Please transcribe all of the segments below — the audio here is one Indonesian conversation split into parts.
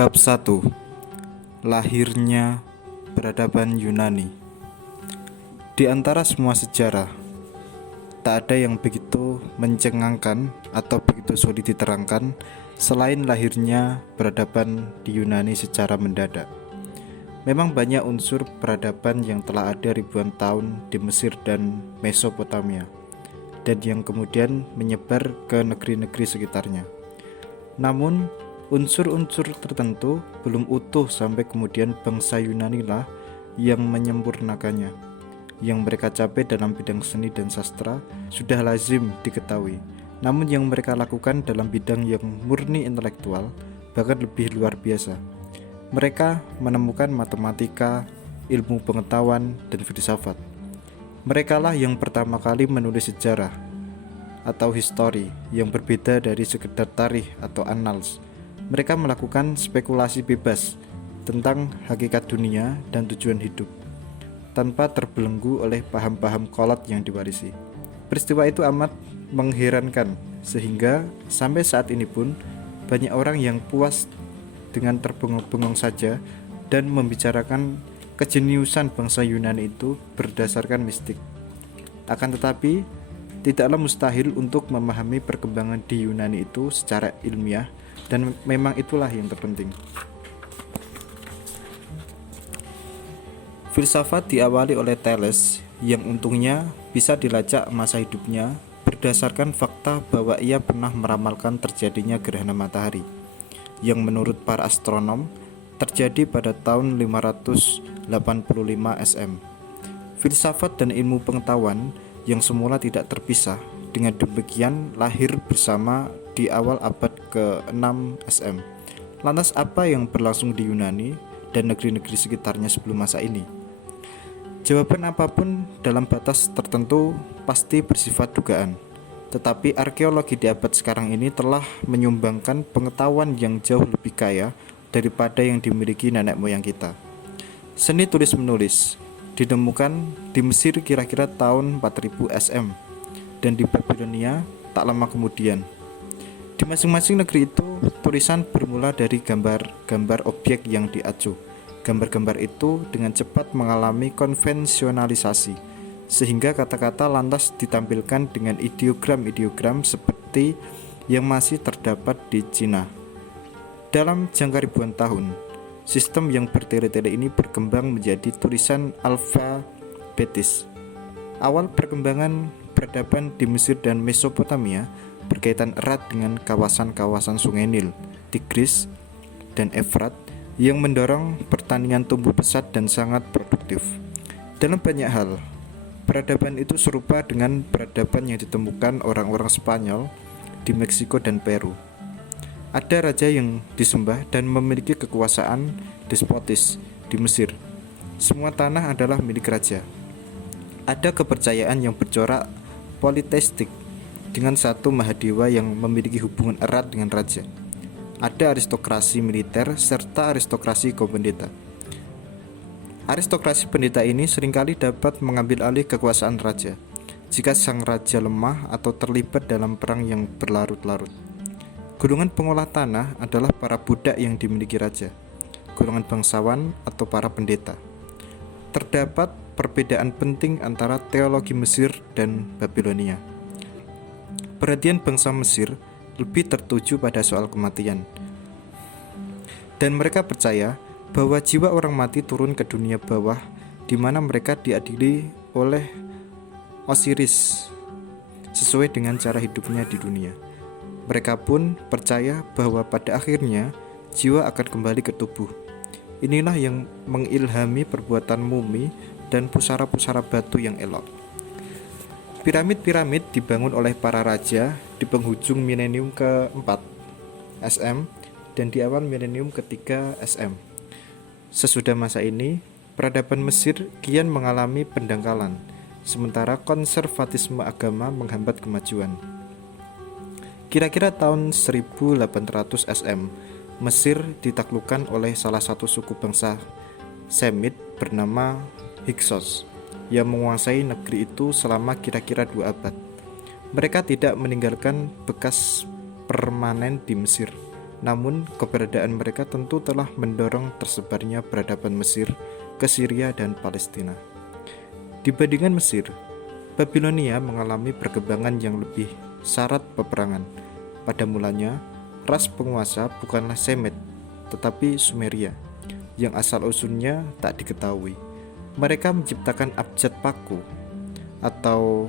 Bab 1. Lahirnya peradaban Yunani. Di antara semua sejarah, tak ada yang begitu mencengangkan atau begitu sulit diterangkan selain lahirnya peradaban di Yunani secara mendadak. Memang banyak unsur peradaban yang telah ada ribuan tahun di Mesir dan Mesopotamia, dan yang kemudian menyebar ke negeri-negeri sekitarnya. Namun, unsur-unsur tertentu belum utuh sampai kemudian bangsa Yunani lah yang menyempurnakannya. Yang mereka capai dalam bidang seni dan sastra sudah lazim diketahui. Namun yang mereka lakukan dalam bidang yang murni intelektual bahkan lebih luar biasa. Mereka menemukan matematika, ilmu pengetahuan, dan filsafat. Merekalah yang pertama kali menulis sejarah atau histori yang berbeda dari sekedar tarikh atau annals. Mereka melakukan spekulasi bebas tentang hakikat dunia dan tujuan hidup, tanpa terbelenggu oleh paham-paham kolot yang diwarisi. Peristiwa itu amat mengherankan, sehingga sampai saat ini pun banyak orang yang puas dengan terbengong-bengong saja dan membicarakan kejeniusan bangsa Yunani itu berdasarkan mistik. Akan tetapi, tidaklah mustahil untuk memahami perkembangan di Yunani itu secara ilmiah, dan memang itulah yang terpenting. Filsafat diawali oleh Thales yang untungnya bisa dilacak masa hidupnya berdasarkan fakta bahwa ia pernah meramalkan terjadinya gerhana matahari yang menurut para astronom terjadi pada tahun 585 SM. Filsafat dan ilmu pengetahuan yang semula tidak terpisah dengan demikian lahir bersama di awal abad ke-6 SM. Lantas apa yang berlangsung di Yunani dan negeri-negeri sekitarnya sebelum masa ini? Jawaban apapun dalam batas tertentu pasti bersifat dugaan. Tetapi arkeologi di abad sekarang ini telah menyumbangkan pengetahuan yang jauh lebih kaya daripada yang dimiliki nenek moyang kita. Seni tulis-menulis ditemukan di Mesir kira-kira tahun 4000 SM dan di Babilonia tak lama kemudian. Di masing-masing negeri itu, tulisan bermula dari gambar-gambar objek yang diacu. Gambar-gambar itu dengan cepat mengalami konvensionalisasi, sehingga kata-kata lantas ditampilkan dengan ideogram-ideogram seperti yang masih terdapat di Cina. Dalam jangka ribuan tahun, sistem yang bertele-tele ini berkembang menjadi tulisan alfabetis. Awal perkembangan peradaban di Mesir dan Mesopotamia berkaitan erat dengan kawasan-kawasan Sungai Nil, Tigris, dan Efrat yang mendorong pertanian tumbuh pesat dan sangat produktif. Dalam banyak hal, peradaban itu serupa dengan peradaban yang ditemukan orang-orang Spanyol di Meksiko dan Peru. Ada raja yang disembah dan memiliki kekuasaan despotis di Mesir. Semua tanah adalah milik raja. Ada kepercayaan yang bercorak politeistik dengan satu mahadewa yang memiliki hubungan erat dengan raja. Ada aristokrasi militer serta aristokrasi pendeta. Aristokrasi pendeta ini seringkali dapat mengambil alih kekuasaan raja jika sang raja lemah atau terlibat dalam perang yang berlarut-larut. Golongan pengolah tanah adalah para budak yang dimiliki raja, golongan bangsawan atau para pendeta. Terdapat perbedaan penting antara teologi Mesir dan Babilonia. Perhatian bangsa Mesir lebih tertuju pada soal kematian, dan mereka percaya bahwa jiwa orang mati turun ke dunia bawah di mana mereka diadili oleh Osiris sesuai dengan cara hidupnya di dunia. Mereka pun percaya bahwa pada akhirnya jiwa akan kembali ke tubuh. Inilah yang mengilhami perbuatan mumi dan pusara-pusara batu yang elok. Piramid-piramid dibangun oleh para raja di penghujung milenium ke-4 SM dan di awal milenium ke-3 SM. Sesudah masa ini, peradaban Mesir kian mengalami pendangkalan, sementara konservatisme agama menghambat kemajuan. Kira-kira tahun 1800 SM, Mesir ditaklukkan oleh salah satu suku bangsa Semit bernama Hyksos yang menguasai negeri itu selama kira-kira 2 abad. Mereka tidak meninggalkan bekas permanen di Mesir. Namun, keberadaan mereka tentu telah mendorong tersebarnya peradaban Mesir ke Syria dan Palestina. Dibandingkan Mesir, Babilonia mengalami perkembangan yang lebih syarat peperangan. Pada mulanya, ras penguasa bukanlah Semit, tetapi Sumeria, yang asal-usulnya tak diketahui. Mereka menciptakan abjad paku atau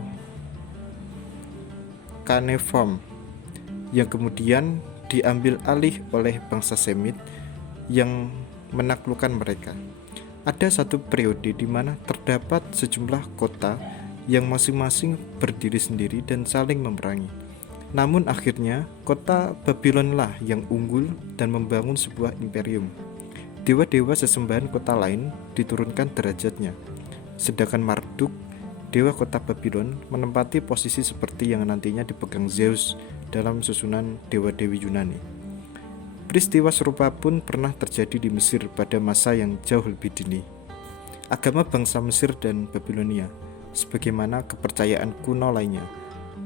cuneiform yang kemudian diambil alih oleh bangsa Semit yang menaklukkan mereka. Ada satu periode di mana terdapat sejumlah kota yang masing-masing berdiri sendiri dan saling memerangi. Namun akhirnya kota Babylonlah yang unggul dan membangun sebuah imperium. Dewa-dewa sesembahan kota lain diturunkan derajatnya. Sedangkan Marduk, dewa kota Babylon, menempati posisi seperti yang nantinya dipegang Zeus dalam susunan dewa-dewi Yunani. Peristiwa serupa pun pernah terjadi di Mesir pada masa yang jauh lebih dini. Agama bangsa Mesir dan Babilonia, sebagaimana kepercayaan kuno lainnya,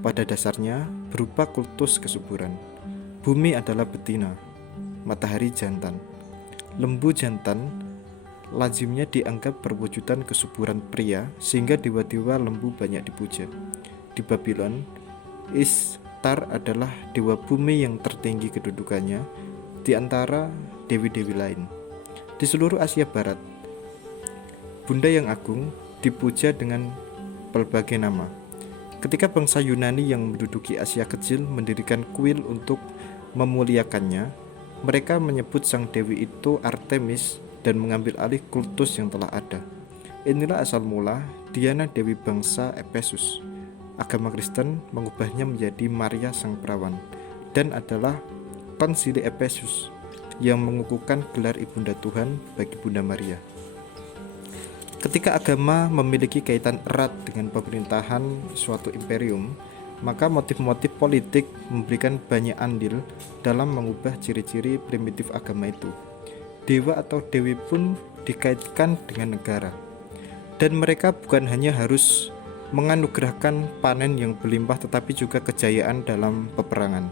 pada dasarnya berupa kultus kesuburan. Bumi adalah betina, matahari jantan. Lembu jantan lazimnya dianggap perwujudan kesuburan pria, sehingga dewa-dewa lembu banyak dipuja. Di Babylon, Ishtar adalah dewa bumi yang tertinggi kedudukannya di antara dewi-dewi lain. Di seluruh Asia Barat, Bunda yang Agung dipuja dengan berbagai nama. Ketika bangsa Yunani yang menduduki Asia Kecil mendirikan kuil untuk memuliakannya, mereka menyebut sang dewi itu Artemis dan mengambil alih kultus yang telah ada. Inilah asal mula Diana dewi bangsa Efesus. Agama Kristen mengubahnya menjadi Maria Sang Perawan dan adalah Konsili Efesus yang mengukuhkan gelar Ibunda Tuhan bagi Bunda Maria. Ketika agama memiliki kaitan erat dengan pemerintahan suatu imperium, maka motif-motif politik memberikan banyak andil dalam mengubah ciri-ciri primitif agama itu. Dewa atau dewi pun dikaitkan dengan negara, dan mereka bukan hanya harus menganugerahkan panen yang berlimpah, tetapi juga kejayaan dalam peperangan.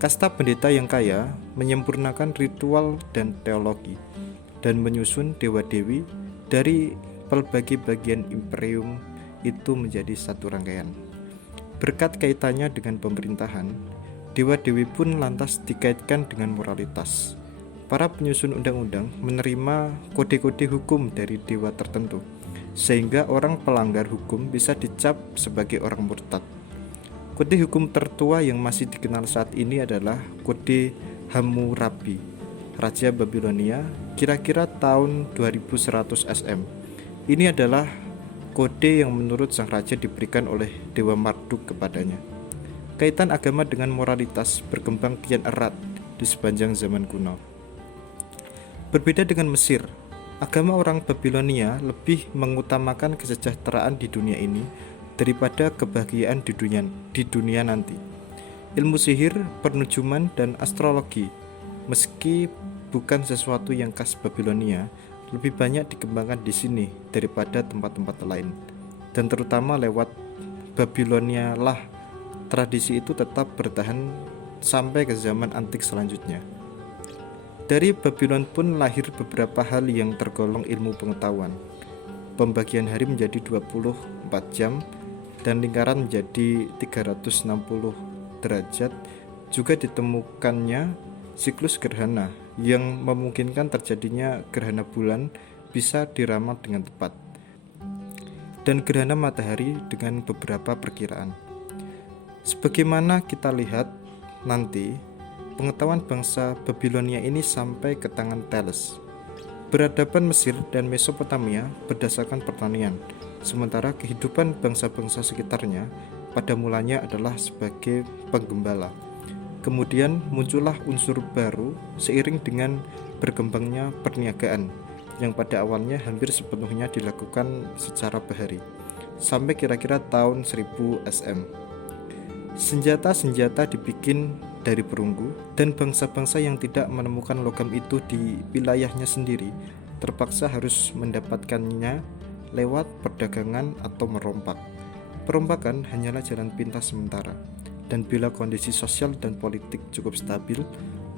Kasta pendeta yang kaya menyempurnakan ritual dan teologi dan menyusun dewa-dewi dari pelbagai bagian imperium itu menjadi satu rangkaian. Berkat kaitannya dengan pemerintahan, dewa-dewi pun lantas dikaitkan dengan moralitas. Para penyusun undang-undang menerima kode-kode hukum dari dewa tertentu, sehingga orang pelanggar hukum bisa dicap sebagai orang murtad. Kode hukum tertua yang masih dikenal saat ini adalah Kode Hammurabi, Raja Babilonia, kira-kira tahun 2100 SM. Ini adalah kode yang menurut sang raja diberikan oleh Dewa Marduk kepadanya. Kaitan agama dengan moralitas berkembang kian erat di sepanjang zaman kuno. Berbeda dengan Mesir, agama orang Babilonia lebih mengutamakan kesejahteraan di dunia ini daripada kebahagiaan di dunia nanti. Ilmu sihir, penujuman, dan astrologi, meski bukan sesuatu yang khas Babilonia, lebih banyak dikembangkan di sini daripada tempat-tempat lain. Dan terutama lewat Babilonia lah tradisi itu tetap bertahan sampai ke zaman antik selanjutnya. Dari Babylon pun lahir beberapa hal yang tergolong ilmu pengetahuan. Pembagian hari menjadi 24 jam dan lingkaran menjadi 360 derajat. Juga ditemukannya siklus gerhana yang memungkinkan terjadinya gerhana bulan bisa diramal dengan tepat, dan gerhana matahari dengan beberapa perkiraan. Sebagaimana kita lihat nanti, pengetahuan bangsa Babilonia ini sampai ke tangan Thales. Peradaban Mesir dan Mesopotamia berdasarkan pertanian, sementara kehidupan bangsa-bangsa sekitarnya pada mulanya adalah sebagai penggembala. Kemudian muncullah unsur baru seiring dengan berkembangnya perniagaan yang pada awalnya hampir sepenuhnya dilakukan secara bahari sampai kira-kira tahun 1000 SM. Senjata-senjata dibikin dari perunggu, dan bangsa-bangsa yang tidak menemukan logam itu di wilayahnya sendiri terpaksa harus mendapatkannya lewat perdagangan atau merompak. Perompakan hanyalah jalan pintas sementara, dan bila kondisi sosial dan politik cukup stabil,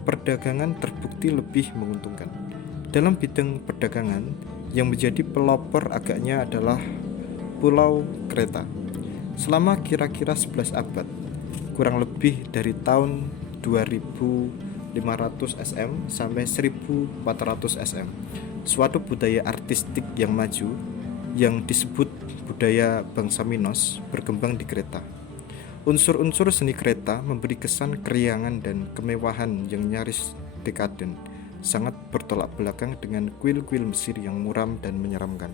perdagangan terbukti lebih menguntungkan. Dalam bidang perdagangan, yang menjadi pelopor agaknya adalah Pulau Kreta. Selama kira-kira 11 abad, kurang lebih dari tahun 2500 SM sampai 1400 SM, suatu budaya artistik yang maju yang disebut budaya bangsa Minos berkembang di Kreta. Unsur-unsur seni Kreta memberi kesan keriangan dan kemewahan yang nyaris dekaden, sangat bertolak belakang dengan kuil-kuil Mesir yang muram dan menyeramkan.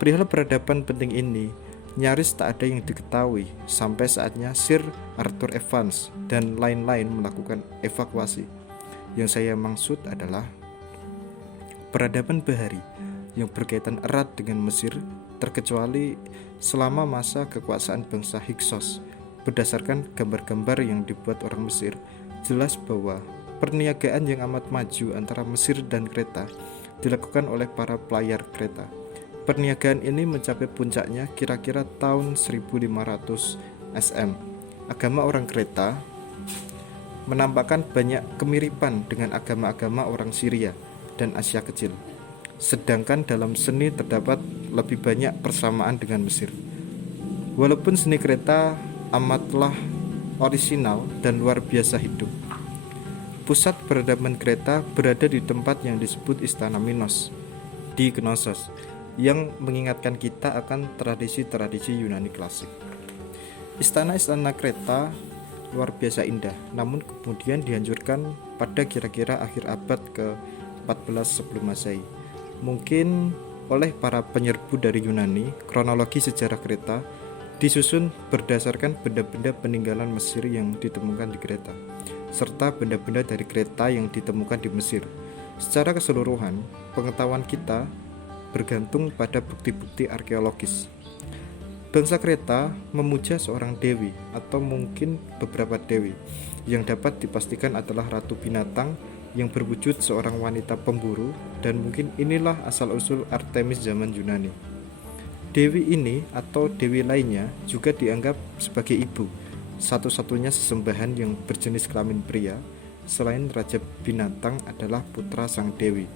Perihal peradaban penting ini nyaris tak ada yang diketahui sampai saatnya Sir Arthur Evans dan lain-lain melakukan evakuasi. Yang saya maksud adalah peradaban bahari yang berkaitan erat dengan Mesir, terkecuali selama masa kekuasaan bangsa Hyksos. Berdasarkan gambar-gambar yang dibuat orang Mesir, jelas bahwa perniagaan yang amat maju antara Mesir dan Kreta dilakukan oleh para pelayar Kreta. Perniagaan ini mencapai puncaknya kira-kira tahun 1500 SM. Agama orang Kreta menampakkan banyak kemiripan dengan agama-agama orang Syria dan Asia Kecil. Sedangkan dalam seni terdapat lebih banyak persamaan dengan Mesir. Walaupun seni Kreta amatlah orisinal dan luar biasa hidup, pusat peradaban Kreta berada di tempat yang disebut Istana Minos di Knossos, yang mengingatkan kita akan tradisi-tradisi Yunani klasik. Istana-istana Kreta luar biasa indah, namun kemudian dihancurkan pada kira-kira akhir abad ke-14 sebelum Masehi. Mungkin oleh para penyerbu dari Yunani. Kronologi sejarah Kreta disusun berdasarkan benda-benda peninggalan Mesir yang ditemukan di Kreta, serta benda-benda dari Kreta yang ditemukan di Mesir. Secara keseluruhan, pengetahuan kita bergantung pada bukti-bukti arkeologis. Bangsa Kreta memuja seorang dewi atau mungkin beberapa dewi yang dapat dipastikan adalah ratu binatang yang berwujud seorang wanita pemburu, dan mungkin inilah asal-usul Artemis zaman Yunani. Dewi ini atau dewi lainnya juga dianggap sebagai ibu, satu-satunya sesembahan yang berjenis kelamin pria selain raja binatang adalah putra sang dewi.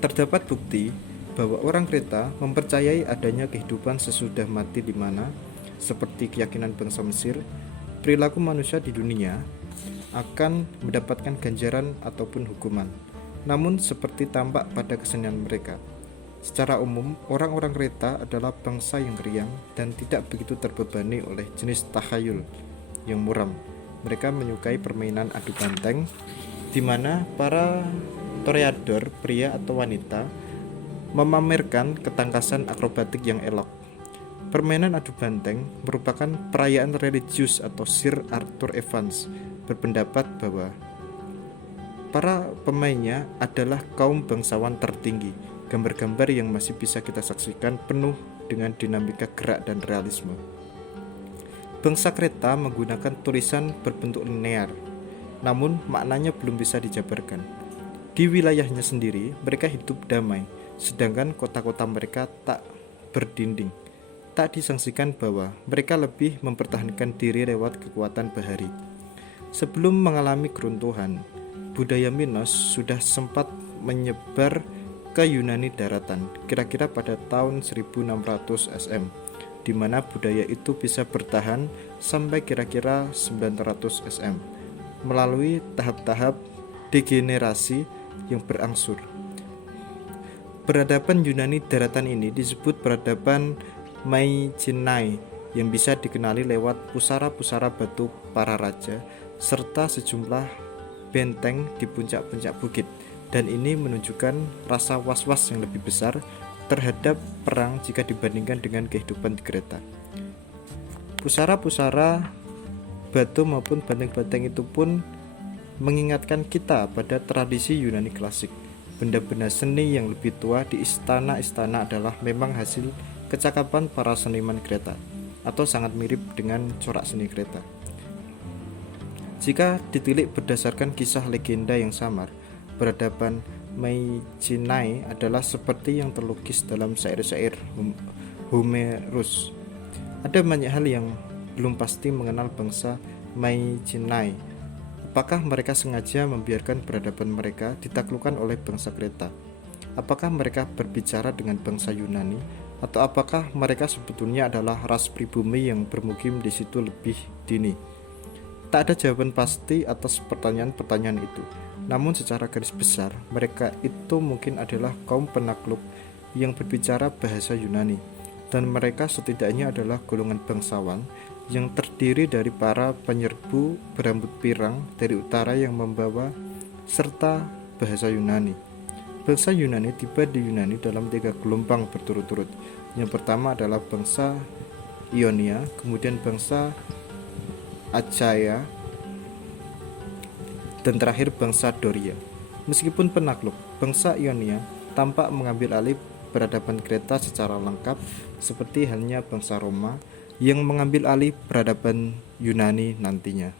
Terdapat bukti bahwa orang Kreta mempercayai adanya kehidupan sesudah mati di mana, seperti keyakinan bangsa Mesir, perilaku manusia di dunia akan mendapatkan ganjaran ataupun hukuman. Namun seperti tampak pada kesenian mereka, secara umum orang-orang Kreta adalah bangsa yang riang dan tidak begitu terbebani oleh jenis takhayul yang muram. Mereka menyukai permainan adu banteng, di mana para toreador, pria atau wanita, memamerkan ketangkasan akrobatik yang elok. Permainan adu banteng merupakan perayaan religius atau Sir Arthur Evans berpendapat bahwa para pemainnya adalah kaum bangsawan tertinggi. Gambar-gambar yang masih bisa kita saksikan penuh dengan dinamika gerak dan realisme. Bangsa Kreta menggunakan tulisan berbentuk linear, namun maknanya belum bisa dijabarkan. Di wilayahnya sendiri, mereka hidup damai, sedangkan kota-kota mereka tak berdinding. Tak disangsikan bahwa mereka lebih mempertahankan diri lewat kekuatan bahari. Sebelum mengalami keruntuhan, budaya Minos sudah sempat menyebar ke Yunani daratan, kira-kira pada tahun 1600 SM, di mana budaya itu bisa bertahan sampai kira-kira 900 SM, melalui tahap-tahap degenerasi yang berangsur. Peradaban Yunani daratan ini disebut peradaban Mycenae, yang bisa dikenali lewat pusara-pusara batu para raja serta sejumlah benteng di puncak-puncak bukit, dan ini menunjukkan rasa was-was yang lebih besar terhadap perang jika dibandingkan dengan kehidupan di Kreta. Pusara-pusara batu maupun benteng-benteng itu pun mengingatkan kita pada tradisi Yunani klasik. Benda-benda seni yang lebih tua di istana-istana adalah memang hasil kecakapan para seniman Kreta, atau sangat mirip dengan corak seni Kreta. Jika ditilik berdasarkan kisah legenda yang samar, peradaban Mycenae adalah seperti yang terlukis dalam syair-syair Homerus. Ada banyak hal yang belum pasti mengenal bangsa Mycenae. Apakah mereka sengaja membiarkan peradaban mereka ditaklukkan oleh bangsa Kreta? Apakah mereka berbicara dengan bangsa Yunani? Atau apakah mereka sebetulnya adalah ras pribumi yang bermukim di situ lebih dini? Tak ada jawaban pasti atas pertanyaan-pertanyaan itu. Namun secara garis besar, mereka itu mungkin adalah kaum penakluk yang berbicara bahasa Yunani, dan mereka setidaknya adalah golongan bangsawan yang terdiri dari para penyerbu berambut pirang dari utara yang membawa serta bahasa Yunani. Bangsa Yunani tiba di Yunani dalam 3 gelombang berturut-turut. Yang pertama adalah bangsa Ionia, kemudian bangsa Achaia, dan terakhir bangsa Doria. Meskipun penakluk, bangsa Ionia tampak mengambil alih peradaban Kreta secara lengkap, seperti halnya bangsa Roma yang mengambil alih peradaban Yunani nantinya.